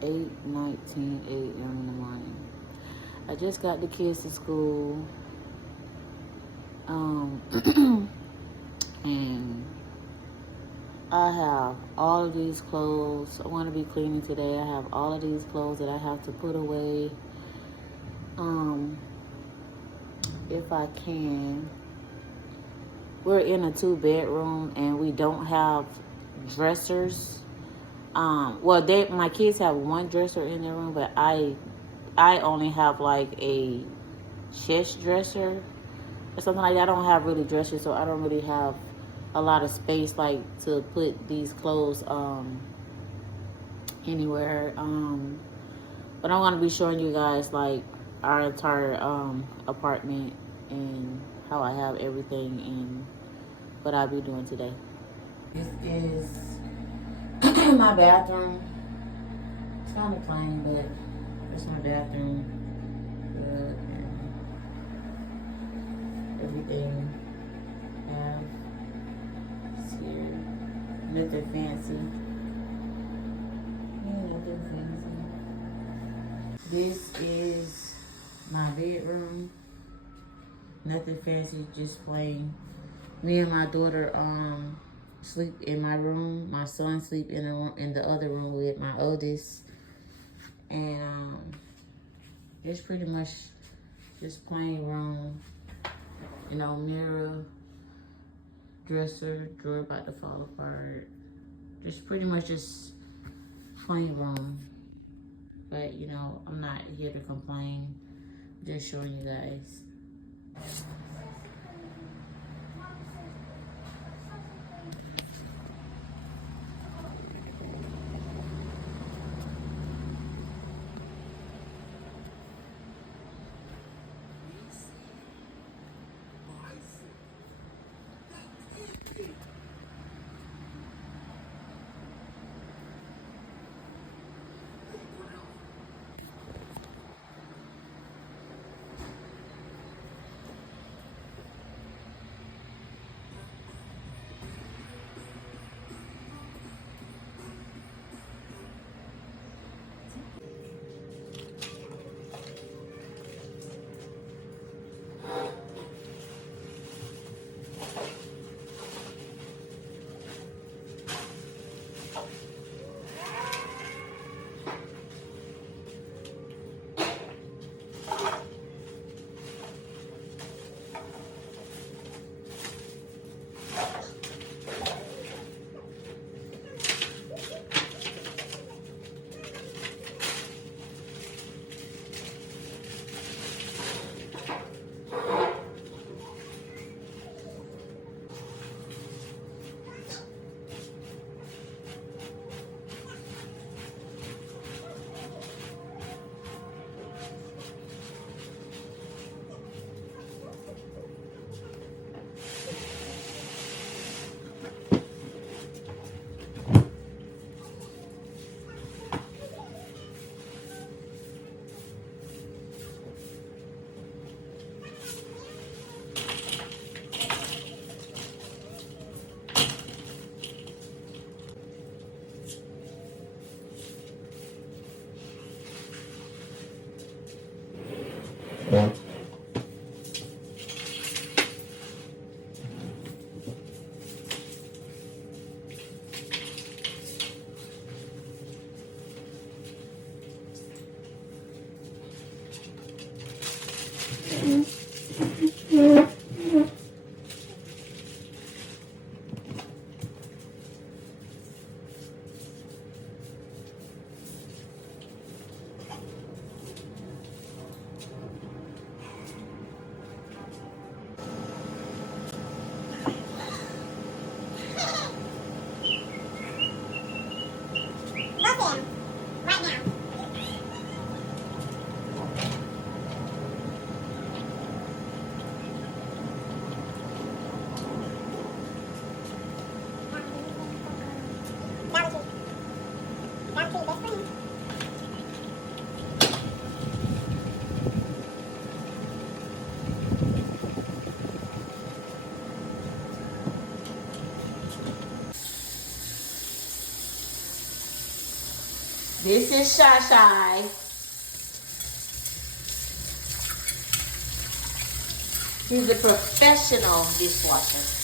8:19 a.m. in the morning. I just got the kids to school. And I have all of these clothes. I want to be cleaning today. I have all of these clothes that I have to put away. If I can. We're in a 2-bedroom and we don't have dressers. My kids have one dresser in their room, but I only have like a chest dresser or something like that. I don't have really dressers, so I don't really have a lot of space like to put these clothes anywhere. But I'm gonna be showing you guys like our entire apartment and how I have everything and what I'll be doing today. This is my bathroom. It's kind of plain, but it's my bathroom. Good and everything. It's here. Nothing fancy. Yeah, nothing fancy. This is my bedroom. Nothing fancy, just plain. Me and my daughter sleep in my room. My son sleep in the other room with my oldest. And it's pretty much just plain room. You know, mirror, dresser, drawer about to fall apart. Just pretty much just plain room. But you know, I'm not here to complain. Just showing you guys. This is Shy Shy. He's a professional dishwasher.